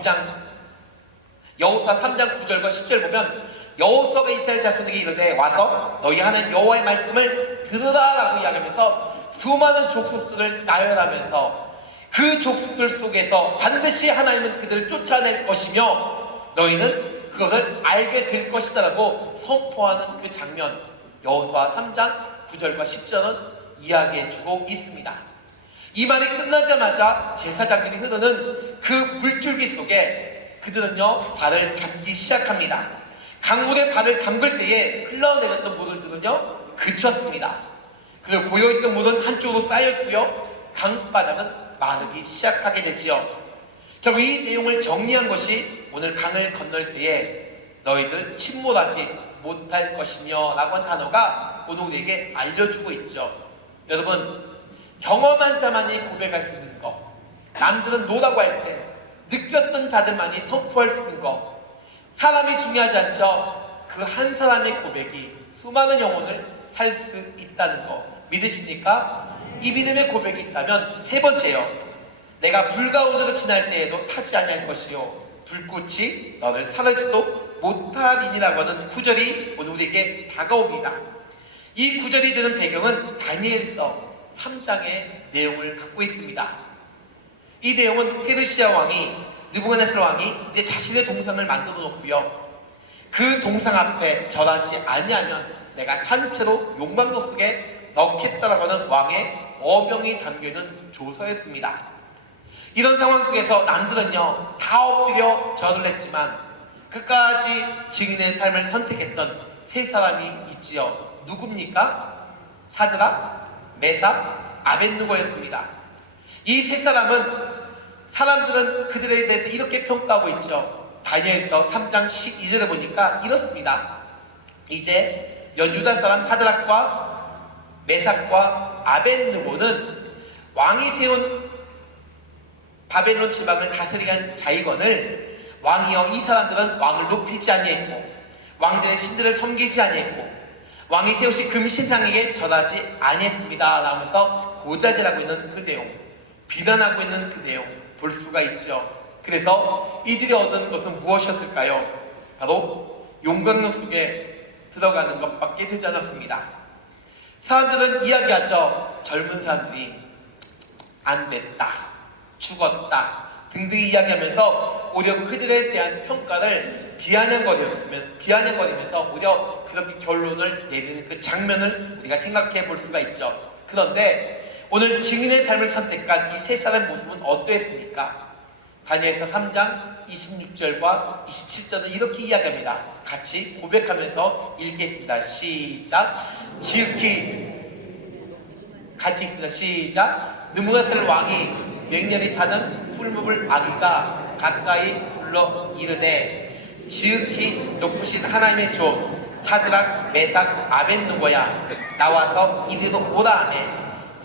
3장 9절과 10절 보면 여호수아가 이스라엘 자손에게 이르되 와서 너희 하나님 여호와의 말씀을 들으라라고 이야기하면서 수많은 족속들을 나열하면서 그 족속들 속에서 반드시 하나님은 그들을 쫓아낼 것이며 너희는 그것을 알게 될 것이다라고 선포하는 그 장면, 여호수아 3장 9절과 10절은 이야기해주고 있습니다. 이 말이 끝나자마자 제사장들이 흐르는 그 물줄기 속에 그들은요 발을 담기 시작합니다. 강물에 발을 담글 때에 흘러내렸던 물들은요 그쳤습니다. 그리고 고여있던 물은 한쪽으로 쌓였고요, 강바닥은 마르기 시작하게 되지요. 결국 이 내용을 정리한 것이 오늘 강을 건널 때에 너희들 침몰하지 못할 것이며 라고 한 단어가 오늘 우리에게 알려주고 있죠. 여러분, 경험한 자만이 고백할 수 있는 것, 남들은 노라고 할 때 느꼈던 자들만이 선포할 수 있는 것, 사람이 중요하지 않죠. 그 한 사람의 고백이 수많은 영혼을 살 수 있다는 거 믿으십니까? 이 믿음의 고백이 있다면 세 번째요, 내가 불 가운데로 지날 때에도 타지 아니할 것이요 불꽃이 너를 사르지도 못하리니라고 하는 구절이 오늘 우리에게 다가옵니다. 이 구절이 되는 배경은 다니엘서 3장의 내용을 갖고 있습니다. 이 내용은 페르시아 왕이 느부갓네살 왕이 이제 자신의 동상을 만들어 놓고요, 그 동상 앞에 절하지 아니하면 내가 산채로 용광로 속에 넣겠다라고 하는 왕의 어명이 담겨있는 조서였습니다. 이런 상황 속에서 남들은요 다 엎드려 절을 했지만 끝까지 증인의 삶을 선택했던 세 사람이 있지요. 누굽니까? 사드락, 메삭, 아벳느고였습니다. 이 세 사람은 사람들은 그들에 대해서 이렇게 평가하고 있죠. 다니엘서 3장 12절에 보니까 이렇습니다. 이제 유다 사람 사드락과 메삭과 아벳느고는 왕이 세운 바벨론 지방을 다스리게 한 자이거늘 왕이여 이 사람들은 왕을 높이지 아니했고 왕들의 신들을 섬기지 아니했고 왕이 세우신 금신상에게 절하지 아니했습니다 라면서 고자질하고 있는 그 내용, 비난하고 있는 그 내용 볼 수가 있죠. 그래서 이들이 얻은 것은 무엇이었을까요? 바로 용광로 속에 들어가는 것밖에 되지 않았습니다. 사람들은 이야기하죠. 젊은 사람들이 안 됐다, 죽었다 등등 이야기하면서 오히려 그들에 대한 평가를 비아냥거리면서 오히려 그렇게 결론을 내리는 그 장면을 우리가 생각해 볼 수가 있죠. 그런데 오늘 증인의 삶을 선택한 이 세 사람의 모습은 어떠했습니까? 다니엘서 3장 26절과 27절은 이렇게 이야기합니다. 같이 고백하면서 읽겠습니다. 시작. 같이 읽습니다. 시작. 느부갓네살 왕이 맹렬히 타는 풀무불 아기가 가까이 불러 이르되 지극히 높으신 하나님의 종 사드락, 메삭, 아벳느고야 나와서 이리로 오라 하매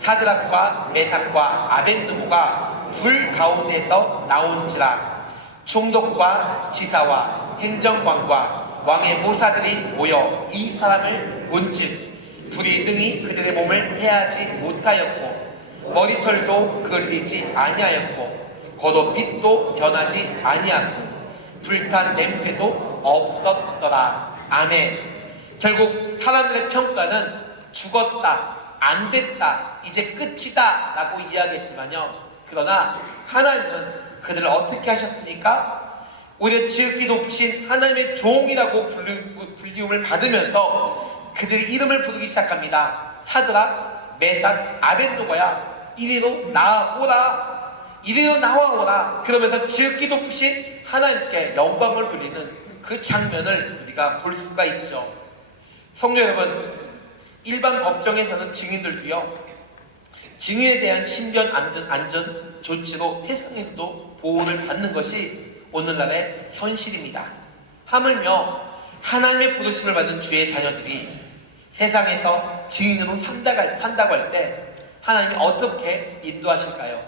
사드락과 메삭과 아벳느고가 불 가운데서 나온지라. 총독과 지사와 행정관과 왕의 모사들이 모여 이 사람을 본즉 불이 능히 그들의 몸을 해하지 못하였고 머리털도 그을리지 아니하였고 겉옷빛도 변하지 아니하고 불탄 냄새도 없었더라. 아멘. 결국 사람들의 평가는 죽었다, 안 됐다, 이제 끝이다 라고 이야기했지만요, 그러나 하나님은 그들을 어떻게 하셨습니까? 오히려 지극히 높으신 하나님의 종이라고 불리움을 받으면서 그들의 이름을 부르기 시작합니다. 사드락, 메삭, 아벳노고야, 이리로 나오라, 이리로 나와오라. 그러면서 지극히 높으신 하나님께 영광을 돌리는 그 장면을 우리가 볼 수가 있죠. 성도 여러분, 일반 법정에서는 증인들도요, 증인에 대한 신변 안전 조치로 세상에서도 보호를 받는 것이 오늘날의 현실입니다. 하물며 하나님의 부르심을 받은 주의 자녀들이 세상에서 증인으로 산다고 할 때 하나님이 어떻게 인도하실까요?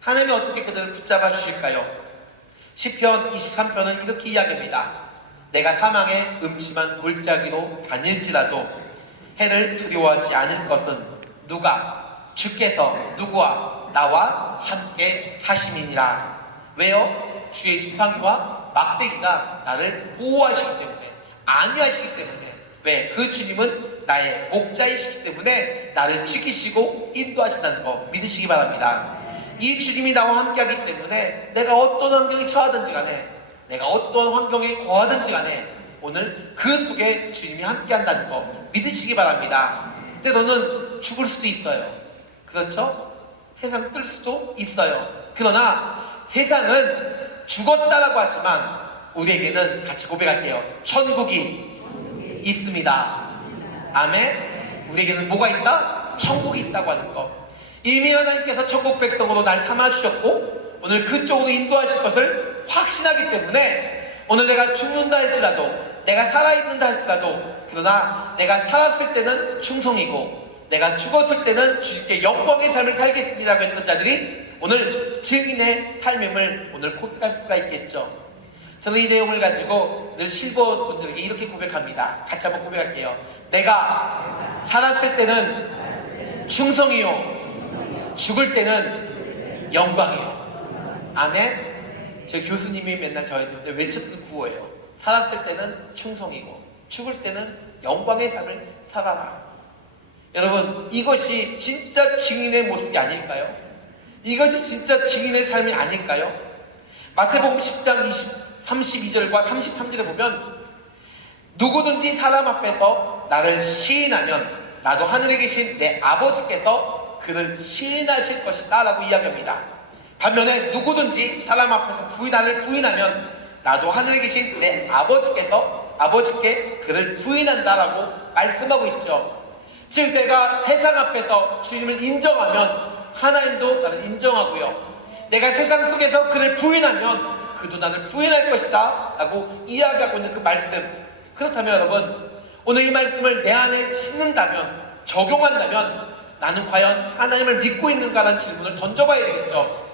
하나님이 어떻게 그들을 붙잡아 주실까요? 시편 23편은 이렇게 이야기합니다. 내가 사망의 음침한 골짜기로 다닐지라도 해를 두려워하지 않을 것은 누가? 주께서 누구와? 나와 함께 하심이니라. 왜요? 주의 지팡이와 막대기가 나를 보호하시기 때문에, 안위하시기 때문에. 왜? 그 주님은 나의 목자이시기 때문에 나를 지키시고 인도하신다는 거 믿으시기 바랍니다. 이 주님이 나와 함께하기 때문에 내가 어떤 환경에 처하든지 간에, 내가 어떤 환경에 거하든지 간에 오늘 그 속에 주님이 함께한다는 거 믿으시기 바랍니다. 때로는 죽을 수도 있어요. 그렇죠? 세상 뜰 수도 있어요. 그러나 세상은 죽었다라고 하지만 우리에게는 같이 고백할게요. 천국이 있습니다. 아멘. 우리에게는 뭐가 있다? 천국이 있다고 하는 거. 이미 하나님께서 천국 백성으로 날 삼아주셨고 오늘 그쪽으로 인도하실 것을 확신하기 때문에 오늘 내가 죽는다 할지라도, 내가 살아있는다 할지라도, 그러나 내가 살았을 때는 충성이고 내가 죽었을 때는 주님께 영광의 삶을 살겠습니다라고 했던 자들이 오늘 증인의 삶임을 오늘 고백할 수가 있겠죠. 저는 이 내용을 가지고 늘 실버 분들에게 이렇게 고백합니다. 같이 한번 고백할게요. 내가 살았을 때는 충성이요, 죽을 때는 영광이요. 아멘. 저 교수님이 맨날 저희한테 외쳤던 구호예요. 살았을 때는 충성이고 죽을 때는 영광의 삶을 살아라. 여러분, 이것이 진짜 증인의 모습이 아닐까요? 이것이 진짜 증인의 삶이 아닐까요? 마태복음 10장 32절과 33절에 보면 누구든지 사람 앞에서 나를 시인하면 나도 하늘에 계신 내 아버지께서 그를 시인하실 것이다 라고 이야기합니다. 반면에 누구든지 사람 앞에서 나를 부인하면 나도 하늘에 계신 내 아버지께 그를 부인한다 라고 말씀하고 있죠. 즉 내가 세상 앞에서 주님을 인정하면 하나님도 나를 인정하고요, 내가 세상 속에서 그를 부인하면 그도 나를 부인할 것이다 라고 이야기하고 있는 그 말씀. 그렇다면 여러분, 오늘 이 말씀을 내 안에 심는다면, 적용한다면 나는 과연 하나님을 믿고 있는가라는 질문을 던져봐야 되겠죠.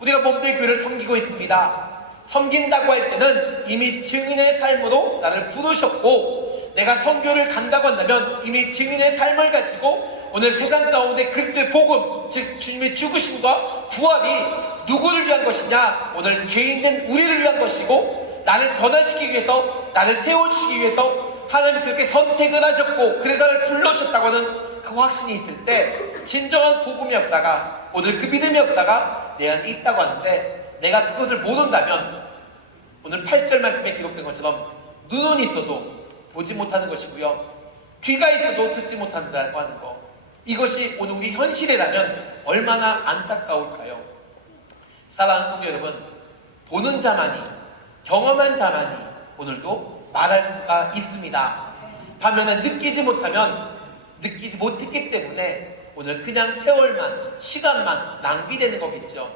우리가 몸도의 교회를 섬기고 있습니다. 섬긴다고 할 때는 이미 증인의 삶으로 나를 부르셨고, 내가 선교를 간다고 한다면 이미 증인의 삶을 가지고 오늘 세상 가운데 그리스도의 복음, 즉 주님의 죽으심과 부활이 누구를 위한 것이냐? 오늘 죄인된 우리를 위한 것이고, 나를 변화시키기 위해서, 나를 세워주시기 위해서 하나님이 그렇게 선택을 하셨고 그래서 나를 불러주셨다고 하는 그 확신이 있을 때 진정한 복음의 역사가, 오늘 그 믿음의 역사가 내 안에 있다고 하는데, 내가 그것을 모른다면 오늘 8절 말씀에 기록된 것처럼 눈은 있어도 보지 못하는 것이고요, 귀가 있어도 듣지 못한다고 하는 것, 이것이 오늘 우리 현실이라면 얼마나 안타까울까요? 사랑하는 성도 여러분, 보는 자만이, 경험한 자만이 오늘도 말할 수가 있습니다. 반면에 느끼지 못했기 때문에 오늘 그냥 세월만, 시간만 낭비되는 거겠죠.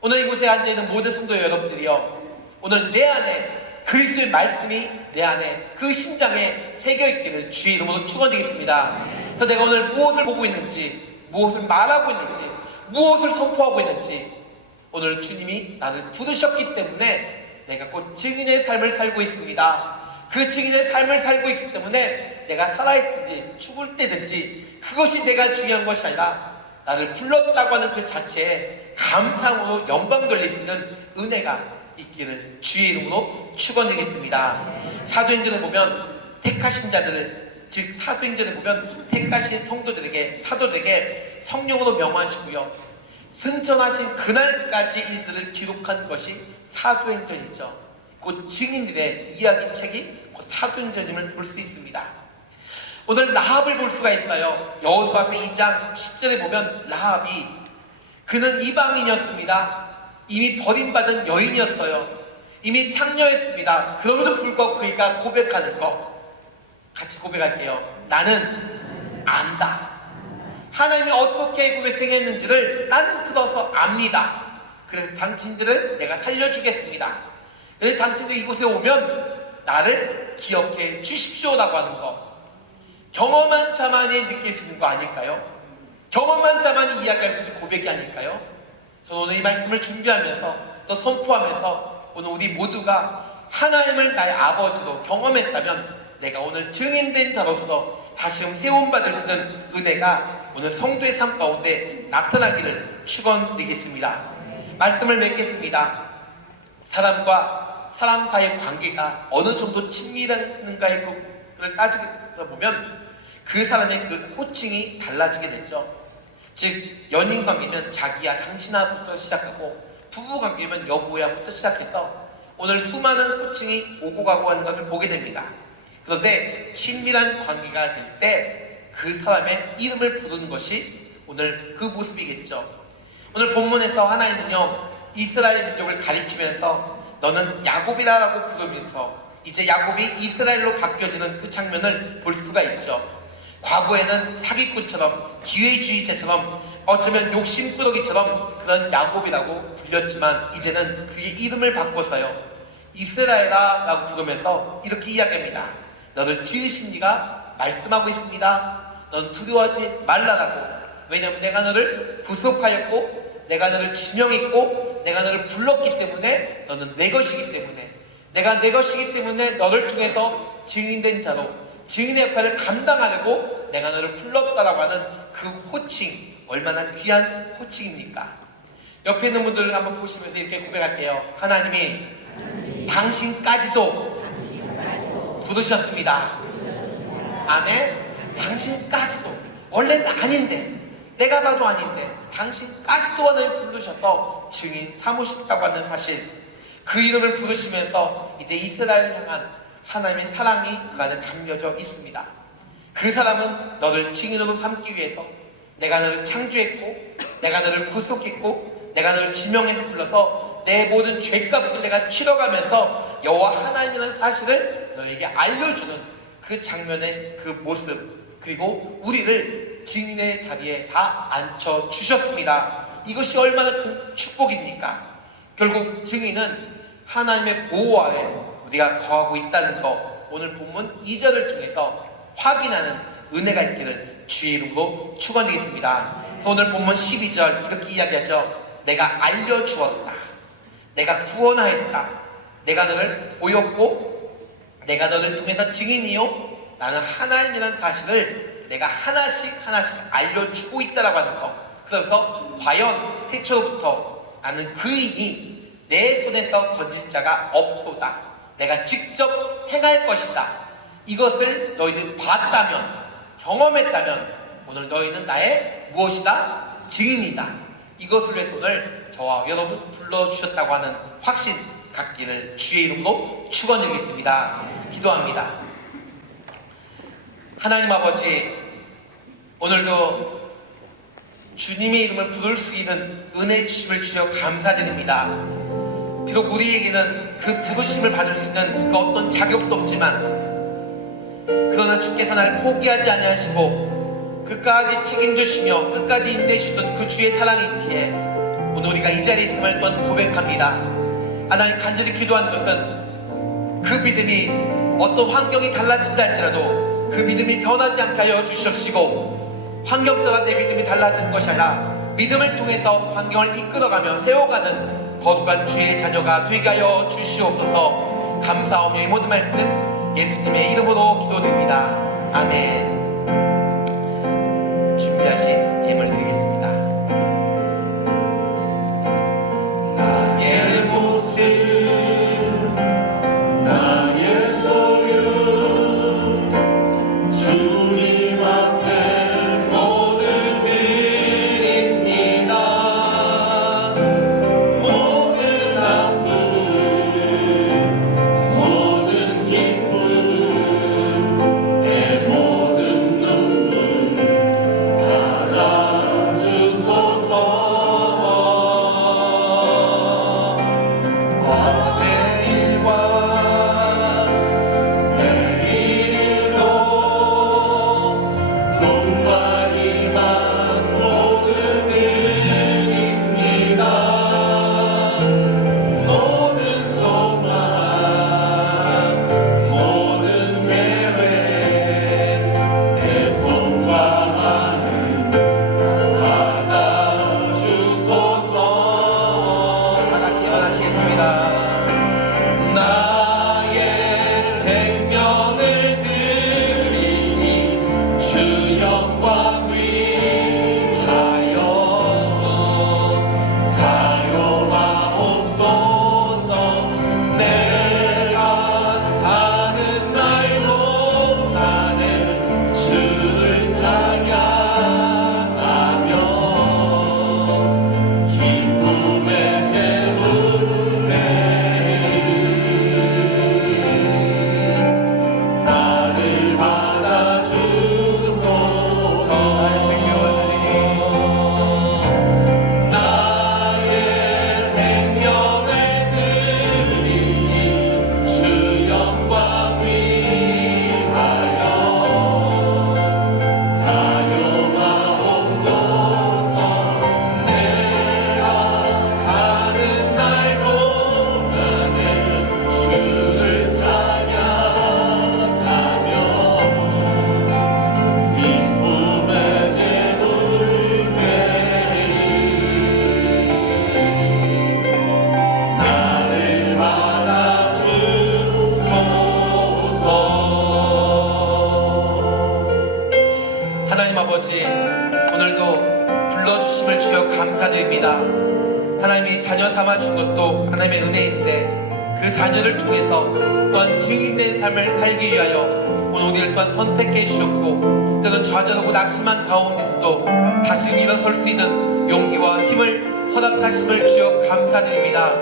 오늘 이곳에 앉아있는 모든 성도 여러분들이요, 오늘 내 안에 그리스도의 말씀이 내 안에 그 심장에 새겨있기를 주의 이름으로 축원드리겠습니다. 그래서 내가 오늘 무엇을 보고 있는지, 무엇을 말하고 있는지, 무엇을 선포하고 있는지, 오늘 주님이 나를 부르셨기 때문에 내가 곧 증인의 삶을 살고 있습니다. 그 증인의 삶을 살고 있기 때문에 내가 살아있든지 죽을 때든지 그것이 내가 중요한 것이 아니라 나를 불렀다고 하는 그 자체에 감상으로 영광 돌릴 수 있는 은혜가 있기를 주의 이름으로 축원드리겠습니다. 사도행전을 보면 택하신 자들을, 즉 사도행전을 보면 택하신 성도들에게, 사도들에게 성령으로 명하시고요, 승천하신 그날까지 일들을 기록한 것이 사도행전이죠. 곧 증인들의 이야기책이 곧 사도행전임을 볼 수 있습니다. 오늘 라합을 볼 수가 있어요. 여호수아서 2장 10절에 보면 라합이 그는 이방인이었습니다. 이미 버림받은 여인이었어요. 이미 창녀였습니다. 그럼에도 불구하고 그가 고백하는 거 같이 고백할게요. 나는 안다. 하나님이 어떻게 애굽에 행했는지를 나는 들어서 압니다. 그래서 당신들을 내가 살려주겠습니다. 그래서 당신들이 이곳에 오면 나를 기억해 주십시오라고 하는 거. 경험한 자만이 느낄 수 있는 거 아닐까요? 경험한 자만이 이야기할 수 있는 고백이 아닐까요? 저는 오늘 이 말씀을 준비하면서 또 선포하면서 오늘 우리 모두가 하나님을 나의 아버지로 경험했다면 내가 오늘 증인된 자로서 다시 세움받을 수 있는 은혜가 오늘 성도의 삶 가운데 나타나기를 축원드리겠습니다. 말씀을 맺겠습니다. 사람과 사람 사이의 관계가 어느 정도 친밀한가의 를 따지게 보면 그 사람의 그 호칭이 달라지게 됐죠. 즉 연인 관계면 자기야 당신아부터 시작하고 부부 관계면 여보야부터 시작해서 오늘 수많은 호칭이 오고 가고 하는 것을 보게 됩니다. 그런데 친밀한 관계가 될 때 그 사람의 이름을 부르는 것이 오늘 그 모습이겠죠. 오늘 본문에서 하나님은요 이스라엘 민족을 가리키면서 너는 야곱이라고 부르면서 이제 야곱이 이스라엘로 바뀌어지는 그 장면을 볼 수가 있죠. 과거에는 사기꾼처럼 기회주의자처럼 어쩌면 욕심꾸러기처럼 그런 야곱이라고 불렸지만 이제는 그의 이름을 바꿔서요 이스라엘아 라고 부르면서 이렇게 이야기합니다. 너를 지으신 이가 말씀하고 있습니다. 넌 두려워하지 말라라고. 왜냐하면 내가 너를 구속하였고 내가 너를 지명했고 내가 너를 불렀기 때문에 너는 내 것이기 때문에 내가 내 것이기 때문에 너를 통해서 증인된 자로 증인의 역할을 감당하려고 내가 너를 불렀다라고 하는 그 호칭 얼마나 귀한 호칭입니까? 옆에 있는 분들을 한번 보시면서 이렇게 고백할게요. 하나님이 당신까지도 부르셨습니다. 아멘. 당신까지도 원래는 아닌데 내가 봐도 아닌데 당신까지도 하나님 부르셔서 증인 삼으셨다고 하는 사실 그 이름을 부르시면서 이제 이스라엘을 향한 하나님의 사랑이 그 안에 담겨져 있습니다. 그 사람은 너를 증인으로 삼기 위해서 내가 너를 창조했고 내가 너를 구속했고 내가 너를 지명해서 불러서 내 모든 죄값을 내가 치러가면서 여호와 하나님이라는 사실을 너에게 알려주는 그 장면의 그 모습 그리고 우리를 증인의 자리에 다 앉혀주셨습니다. 이것이 얼마나 큰 축복입니까? 결국 증인은 하나님의 보호 아래 우리가 거하고 있다는 것 오늘 본문 2절을 통해서 확인하는 은혜가 있기를 주의 이름으로 축원드리겠습니다. 오늘 본문 12절 이렇게 이야기하죠. 내가 알려주었다. 내가 구원하였다. 내가 너를 보였고 내가 너를 통해서 증인이요 나는 하나님이라는 사실을 내가 하나씩 알려주고 있다라고 하는 것. 그래서 과연 태초부터 나는 그인이 내 손에서 건질 자가 없도다. 내가 직접 행할 것이다. 이것을 너희들 봤다면 경험했다면 오늘 너희는 나의 무엇이다? 증인이다. 이것을 위해서 오늘 저와 여러분 불러주셨다고 하는 확신 갖기를 주의 이름으로 축원드리겠습니다. 기도합니다. 하나님 아버지 오늘도 주님의 이름을 부를 수 있는 은혜 주심을 주여 감사드립니다. 비록 우리에게는 그 부르심을 받을 수 있는 그 어떤 자격도 없지만 그러나 주께서 나를 포기하지 아니하시고 끝까지 책임지시며 끝까지 인내주시던 그 주의 사랑이 있기에 오늘 우리가 이 자리에 있음을 또한 고백합니다. 하나님 간절히 기도하는 것은 그 믿음이 어떤 환경이 달라진다 할지라도 그 믿음이 변하지 않게 하여 주시옵시고 환경 따라 내 믿음이 달라지는 것이 아니라 믿음을 통해서 환경을 이끌어가며 세워가는 거룩한 주의 자녀가 되게 하여 주시옵소서. 감사하며 이 모든 말씀 예수님의 이름으로 기도드립니다. 아멘. 준비하신 힘을 드리겠습니다. 나의 모습 나의 소유 주님 앞에 모두 드립니다. 모든 아픔 것도 하나님의 은혜인데 그 자녀를 통해서 또한 증인된 삶을 살기 위하여 오늘 우리를 또한 선택해 주셨고 때로는 좌절하고 낙심한 가운데서도 다시 일어설 수 있는 용기와 힘을 허락하심을 주여 감사드립니다.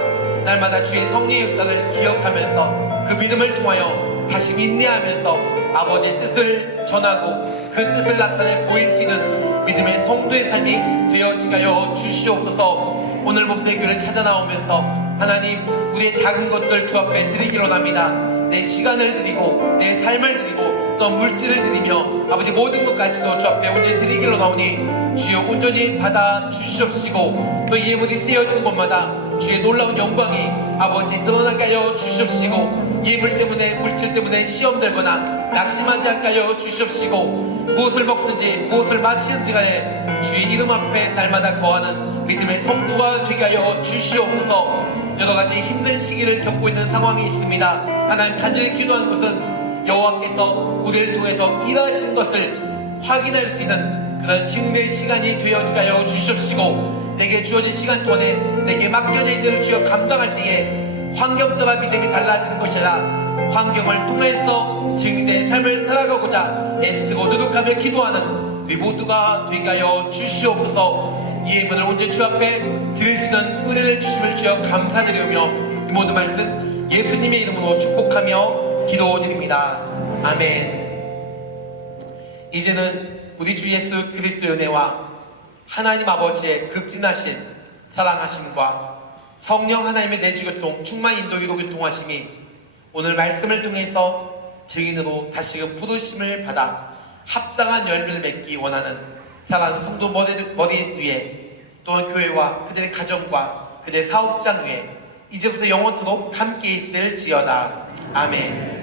날마다 주의 성령의 역사를 기억하면서 그 믿음을 통하여 다시 인내하면서 아버지의 뜻을 전하고 그 뜻을 나타내 보일 수 있는 믿음의 성도의 삶이 되어지게 하여 주시옵소서. 오늘 봄내 교회를 찾아 나오면서 하나님 우리의 작은 것들 주 앞에 드리기로 합니다. 내 시간을 드리고 내 삶을 드리고 또 물질을 드리며 아버지 모든 것까지도 주 앞에 온전히 드리기로 나오니 주여 온전히 받아 주시옵시고 또 이 예물이 쓰여지는 곳마다 주의 놀라운 영광이 아버지 드러나게 하여 주시옵시고 예물 때문에 물질 때문에 시험 들거나 낙심하지 않게 하여 주시옵시고 무엇을 먹든지 무엇을 마시든지 간에 주의 이름 앞에 날마다 거하는 믿음의 성도가 되게 하여 주시옵소서. 여러가지 힘든 시기를 겪고 있는 상황이 있습니다. 하나님 간절히 기도하는 것은 여호와께서 우리를 통해서 일하시는 것을 확인할 수 있는 그런 증인의 시간이 되어지게 하여 주시옵시고 내게 주어진 시간 동안에 내게 맡겨진 일들을 주여 감당할 때에 환경 따라 믿음이 달라지는 것이 아니라 환경을 통해서 증인의 삶을 살아가고자 애쓰고 노력하며 기도하는 우리 모두가 되게 하여 주시옵소서. 이 예물을 온전히 주 앞에 드릴 수 있는 은혜를 주심을 주여 감사드리며 이 모든 말씀 예수님의 이름으로 축복하며 기도드립니다. 아멘. 이제는 우리 주 예수 그리스도의 은혜와 하나님 아버지의 극진하신 사랑하심과 성령 하나님의 내주교통 충만 인도 위로 교통하심이 오늘 말씀을 통해서 증인으로 다시금 부르심을 받아 합당한 열매를 맺기 원하는 사랑하는 성도 머리 위에 또한 교회와 그들의 가정과 그들의 사업장 위에 이제부터 영원토록 함께 있을지어다. 아멘.